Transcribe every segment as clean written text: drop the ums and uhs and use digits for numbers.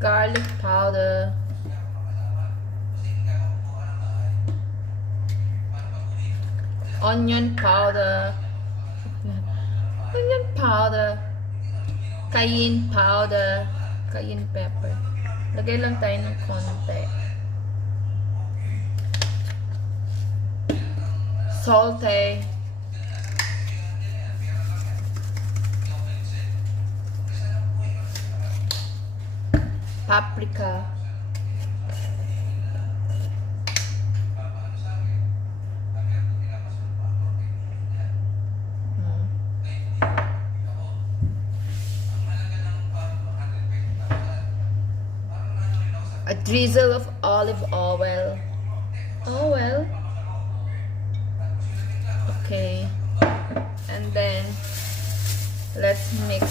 garlic powder, onion powder, cayenne powder, cayenne pepper. Lagay lang tayo ng konti. Saute. Paprika. A drizzle of olive oil. Okay. And then let's mix.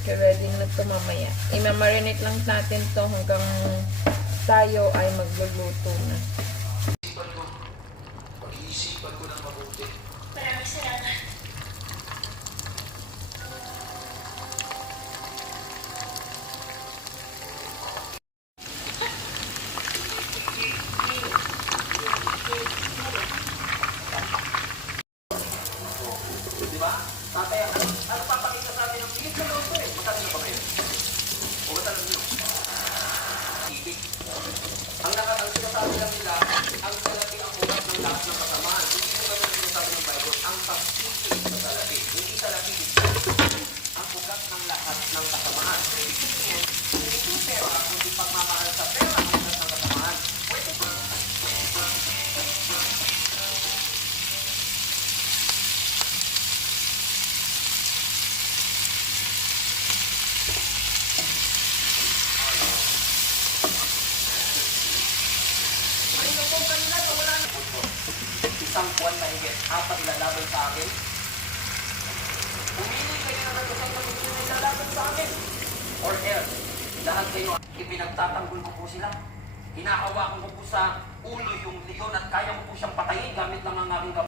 Okay, ready na ito mamaya. I-marinate lang natin to hanggang tayo ay magluluto na. Pag-iisipan ko ng mabuti. Maraming salamat. Di ba? Tatay, ano papakita sa atin ng pilit na loob ko eh? Magkano na ba ngayon? O ba't alam nyo? Ibig. Ang sinasabi lang nila, ang salapi ang ugat ng lahat ng kasamaan. Hindi ko naman sinasabi ng Bible, ang pagpipig sa salapi. Hindi salapi, ang ugat ng lahat ng kasamaan. So, ibig sabihin, hindi pera, kundi pagmamahal sa pera ang ugat ng kasamaan. Pwede ba? Isang buwan na higit, apat lalaban sa akin. Pumili kayo na natusay na gusto nila lalaban sa akin. Or else, lahat kayo, ipinagtatanggol ko po sila. Hinahawakan ko po sa ulo yung leon at kaya ko po siyang patayin gamit lang ang aking